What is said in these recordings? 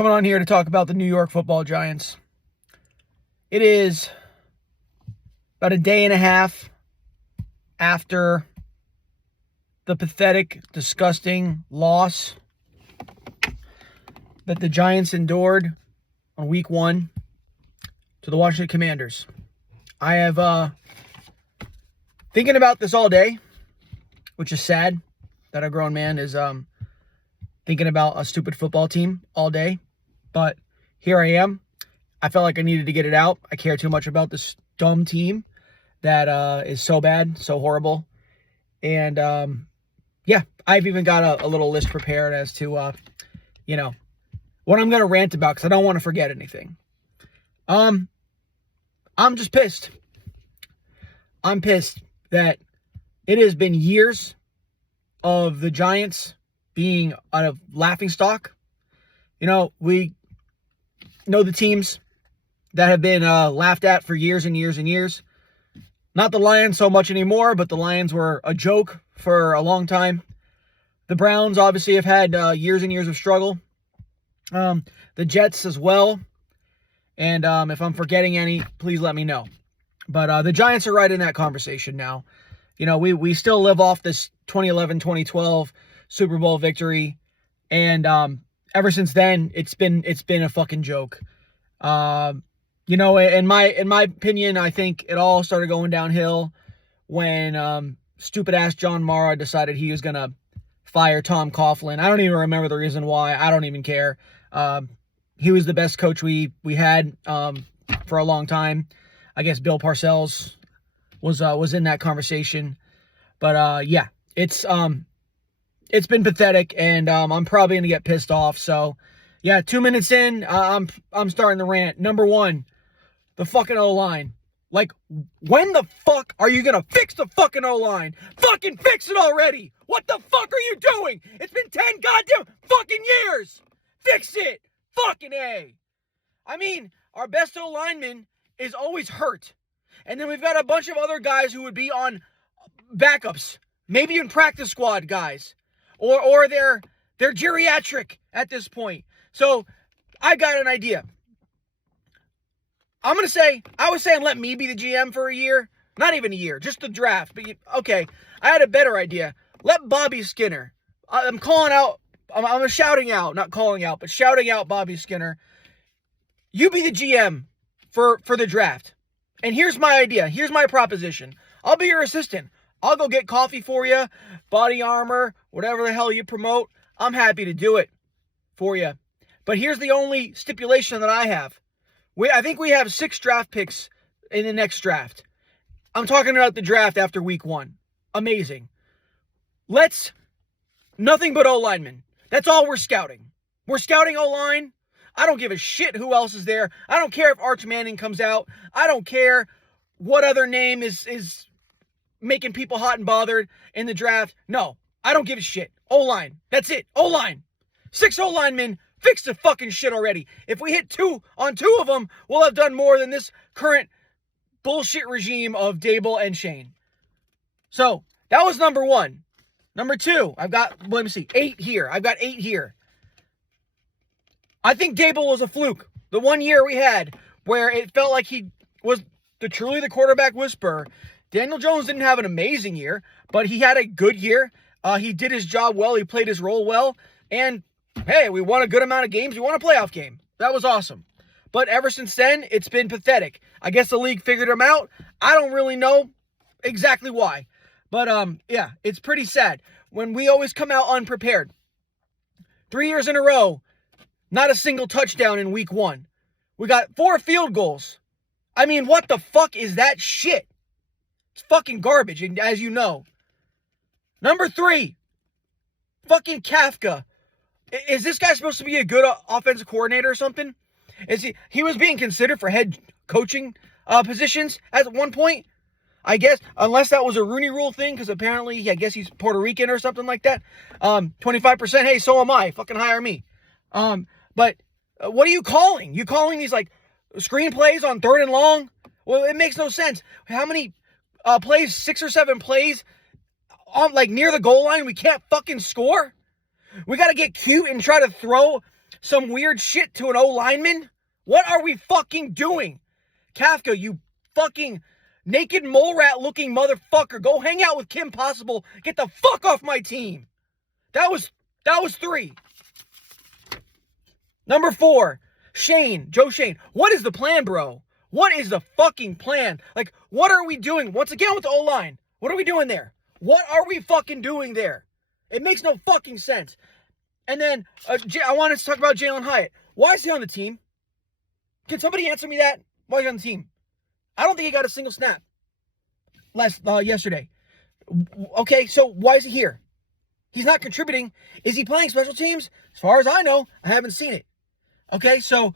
Coming on here to talk about the New York Football Giants. It is about a day and a half after the pathetic, disgusting loss that the Giants endured on week 1 to the Washington Commanders. I have thinking about this all day, which is sad that a grown man is thinking about a stupid football team all day. But here I am. I felt like I needed to get it out. I care too much about this dumb team that is so bad, so horrible. And yeah, I've even got a little list prepared as to what I'm going to rant about, because I don't want to forget anything. I'm just pissed. I'm pissed that it has been years of the Giants being a laughingstock. We know the teams that have been laughed at for years and years and years. Not the Lions so much anymore, but the Lions were a joke for a long time. The Browns obviously have had years and years of struggle. The Jets as well. And if I'm forgetting any, please let me know. But the Giants are right in that conversation now. We still live off this 2011-2012 Super Bowl victory. And ever since then, it's been a fucking joke. In my opinion, I think it all started going downhill when stupid ass John Mara decided he was gonna fire Tom Coughlin. I don't even remember the reason why. I don't even care. He was the best coach we had for a long time. I guess Bill Parcells was in that conversation. But yeah, it's been pathetic, and I'm probably gonna get pissed off. So yeah, 2 minutes in, I'm starting the rant. Number 1, the fucking O-line. Like, when the fuck are you gonna fix the fucking O-line? Fucking fix it already! What the fuck are you doing? It's been 10 goddamn fucking years! Fix it! Fucking A! I mean, our best O-lineman is always hurt. And then we've got a bunch of other guys who would be on backups. Maybe in practice squad guys. Or they're geriatric at this point. So, I got an idea. I was saying let me be the GM for a year. Not even a year, just the draft. But okay, I had a better idea. Let Bobby Skinner. I'm calling out, I'm shouting out, not calling out, but shouting out Bobby Skinner. You be the GM for the draft. And here's my idea. Here's my proposition. I'll be your assistant. I'll go get coffee for you, body armor, whatever the hell you promote. I'm happy to do it for you. But here's the only stipulation that I have. I think we have 6 draft picks in the next draft. I'm talking about the draft after week 1. Amazing. Nothing but O-linemen. That's all we're scouting. We're scouting O-line. I don't give a shit who else is there. I don't care if Arch Manning comes out. I don't care what other name is making people hot and bothered in the draft. No, I don't give a shit. O-line. That's it. O-line. 6 O-linemen. Fix the fucking shit already. If we hit 2 on 2 of them, we'll have done more than this current bullshit regime of Dable and Shane. So, that was number 1. Number 2, I've got, 8 here. I've got 8 here. I think Dable was a fluke. The 1 year we had where it felt like he was truly the quarterback whisperer. Daniel Jones didn't have an amazing year, but he had a good year. He did his job well. He played his role well. And hey, we won a good amount of games. We won a playoff game. That was awesome. But ever since then, it's been pathetic. I guess the league figured him out. I don't really know exactly why. But yeah, it's pretty sad when we always come out unprepared. 3 years in a row, not a single touchdown in week 1. We got 4 field goals. I mean, what the fuck is that shit? It's fucking garbage, as you know. Number 3, fucking Kafka. Is this guy supposed to be a good offensive coordinator or something? He was being considered for head coaching positions at one point, I guess, unless that was a Rooney Rule thing, because apparently, I guess he's Puerto Rican or something like that. 25%, hey, so am I. Fucking hire me. But what are you calling? You calling these, like, screenplays on 3rd and long? Well, it makes no sense. How many plays, 6 or 7 plays on, like, near the goal line, we can't fucking score? We got to get cute and try to throw some weird shit to an O-lineman? What are we fucking doing? Kafka, you fucking naked mole rat looking motherfucker. Go hang out with Kim Possible. Get the fuck off my team. That was 3. Number 4, Joe Shane. What is the plan, bro? What is the fucking plan? Like, what are we doing? Once again with the O-line. What are we doing there? What are we fucking doing there? It makes no fucking sense. And then, I wanted to talk about Jalen Hyatt. Why is he on the team? Can somebody answer me that? Why is he on the team? I don't think he got a single snap yesterday. Okay, so why is he here? He's not contributing. Is he playing special teams? As far as I know, I haven't seen it. Okay, so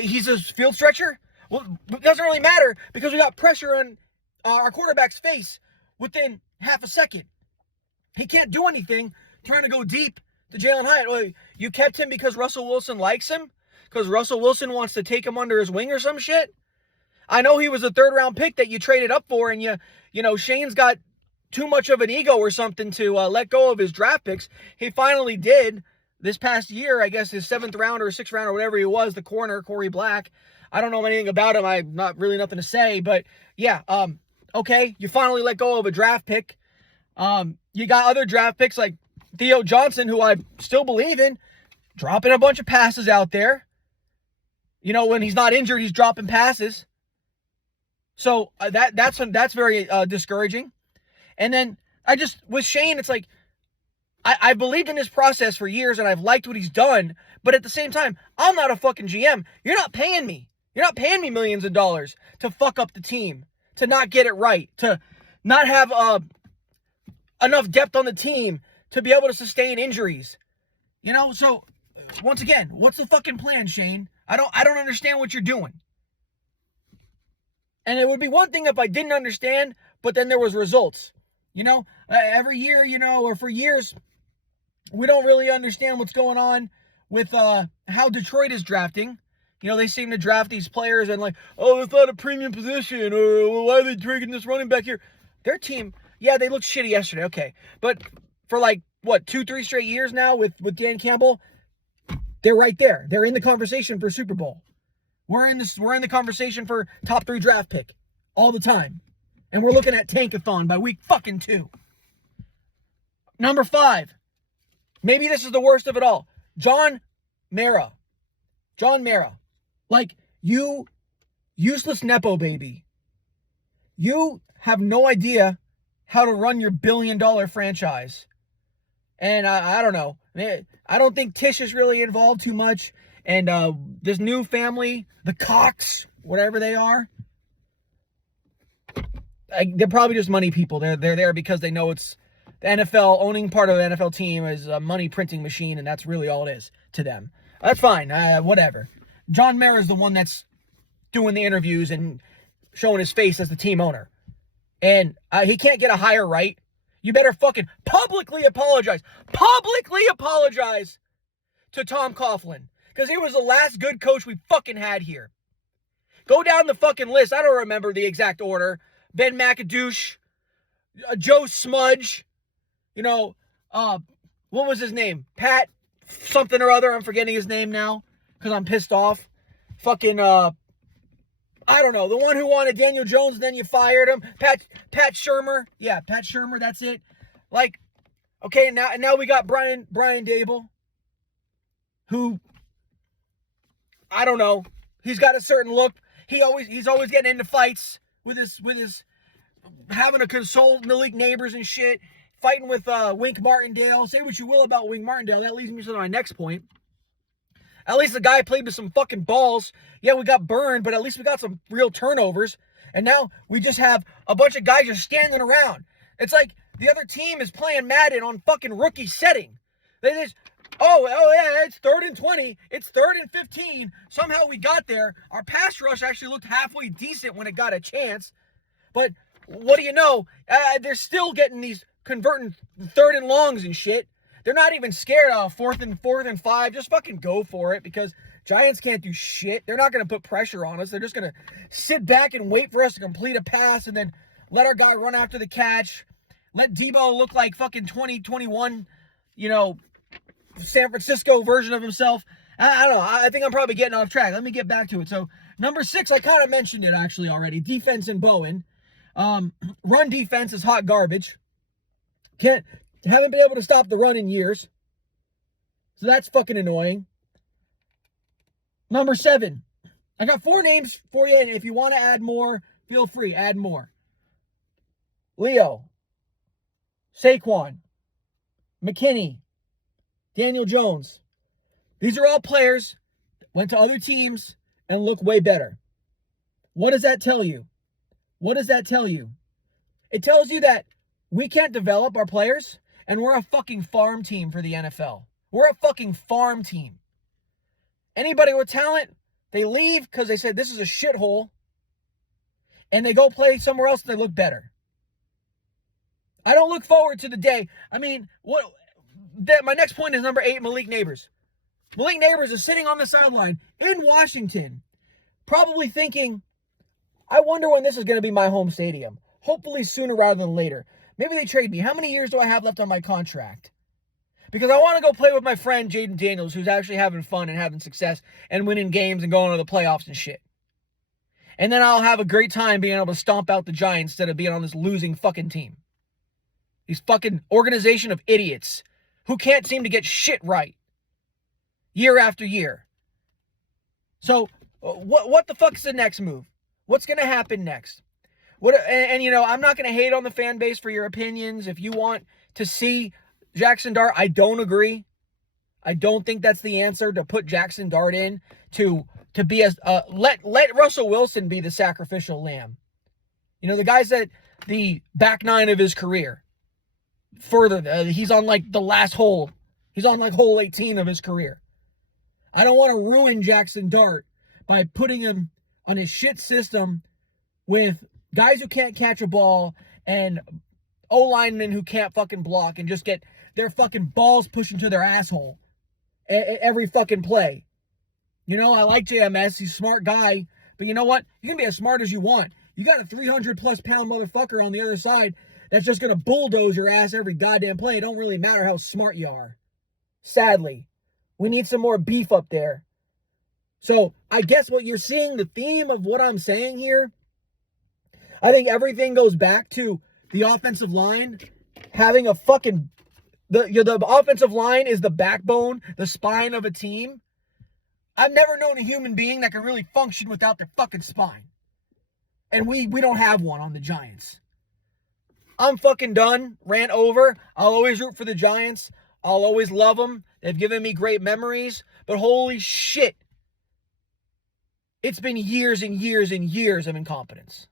he's a field stretcher? Well, it doesn't really matter because we got pressure on our quarterback's face within half a second. He can't do anything trying to go deep to Jalen Hyatt. Well, you kept him because Russell Wilson likes him? Because Russell Wilson wants to take him under his wing or some shit? I know he was a 3rd-round pick that you traded up for, and you know, Shane's got too much of an ego or something to let go of his draft picks. He finally did this past year, I guess his 7th round or 6th round or whatever he was, the corner, Corey Black. I don't know anything about him. I've not really nothing to say, but yeah, okay, you finally let go of a draft pick. You got other draft picks like Theo Johnson, who I still believe in, dropping a bunch of passes out there. You know, when he's not injured, he's dropping passes. So that's very discouraging. And then with Shane, it's like, I've believed in his process for years and I've liked what he's done. But at the same time, I'm not a fucking GM. You're not paying me. You're not paying me millions of dollars to fuck up the team, to not get it right, to not have enough depth on the team to be able to sustain injuries. You know, so once again, what's the fucking plan, Shane? I don't understand what you're doing. And it would be one thing if I didn't understand, but then there was results. You know, every year, you know, or for years, we don't really understand what's going on with how Detroit is drafting. You know, they seem to draft these players and like, oh, it's not a premium position, or why are they drinking this running back here? Their team, yeah, they looked shitty yesterday, okay. But for like, 2-3 straight years now with Dan Campbell, they're right there. They're in the conversation for Super Bowl. We're in the conversation for top 3 draft pick all the time. And we're looking at Tankathon by week fucking 2. Number 5. Maybe this is the worst of it all. John Mara. Like, you useless Nepo baby. You have no idea how to run your billion-dollar franchise. And I don't know. I don't think Tish is really involved too much. And this new family, the Cox, whatever they are, they're probably just money people. They're there because they know it's the NFL. Owning part of the NFL team is a money printing machine, and that's really all it is to them. That's fine. Whatever. John Mara is the one that's doing the interviews and showing his face as the team owner. And he can't get a hire right. You better fucking publicly apologize. Publicly apologize to Tom Coughlin. Because he was the last good coach we fucking had here. Go down the fucking list. I don't remember the exact order. Ben McAdoosh, Joe Smudge, you know, what was his name? Pat something or other. I'm forgetting his name now because I'm pissed off. Fucking, I don't know. The one who wanted Daniel Jones and then you fired him. Pat Shurmur. Yeah, Pat Shurmur, that's it. Like, okay, now we got Brian Dable, who, I don't know. He's got a certain look. He's always getting into fights with his having to console Malik Neighbors and shit, fighting with Wink Martindale. Say what you will about Wink Martindale. That leads me to my next point. At least the guy played with some fucking balls. Yeah, we got burned, but at least we got some real turnovers. And now we just have a bunch of guys just standing around. It's like the other team is playing Madden on fucking rookie setting. They just, oh yeah, it's 3rd and 20. It's 3rd and 15. Somehow we got there. Our pass rush actually looked halfway decent when it got a chance. But what do you know? They're still getting these converting 3rd and longs and shit. They're not even scared of 4th and 5. Just fucking go for it because Giants can't do shit. They're not going to put pressure on us. They're just going to sit back and wait for us to complete a pass and then let our guy run after the catch. Let Debo look like fucking 2021, you know, San Francisco version of himself. I don't know. I think I'm probably getting off track. Let me get back to it. So, number 6, I kind of mentioned it actually already. Defense in Bowen. Run defense is hot garbage. Haven't been able to stop the run in years. So that's fucking annoying. Number 7. I got 4 names for you, and if you want to add more, feel free. Add more. Leo. Saquon. McKinney. Daniel Jones. These are all players that went to other teams and look way better. What does that tell you? What does that tell you? It tells you that we can't develop our players, and we're a fucking farm team for the NFL. We're a fucking farm team. Anybody with talent, they leave because they said this is a shithole, and they go play somewhere else and they look better. I don't look forward to the day. I mean, my next point is number 8, Malik Neighbors. Malik Neighbors is sitting on the sideline in Washington, probably thinking, I wonder when this is going to be my home stadium. Hopefully sooner rather than later. Maybe they trade me. How many years do I have left on my contract? Because I want to go play with my friend Jaden Daniels, who's actually having fun and having success and winning games and going to the playoffs and shit. And then I'll have a great time being able to stomp out the Giants instead of being on this losing fucking team. These fucking organization of idiots who can't seem to get shit right year after year. So what the fuck is the next move? What's going to happen next? And you know, I'm not going to hate on the fan base for your opinions. If you want to see Jackson Dart, I don't agree. I don't think that's the answer, to put Jackson Dart in to be let Russell Wilson be the sacrificial lamb. You know, the guy's at the back 9 of his career. Further, he's on like the last hole. He's on like hole 18 of his career. I don't want to ruin Jackson Dart by putting him on his shit system with guys who can't catch a ball and O-linemen who can't fucking block and just get their fucking balls pushed into their asshole every fucking play. You know, I like JMS. He's a smart guy. But you know what? You can be as smart as you want. You got a 300-plus pound motherfucker on the other side that's just going to bulldoze your ass every goddamn play. It don't really matter how smart you are. Sadly. We need some more beef up there. So, I guess what you're seeing, the theme of what I'm saying here, I think everything goes back to the offensive line having a fucking... The offensive line is the backbone, the spine of a team. I've never known a human being that can really function without their fucking spine. And we don't have one on the Giants. I'm fucking done. Rant over. I'll always root for the Giants. I'll always love them. They've given me great memories. But holy shit. It's been years and years and years of incompetence.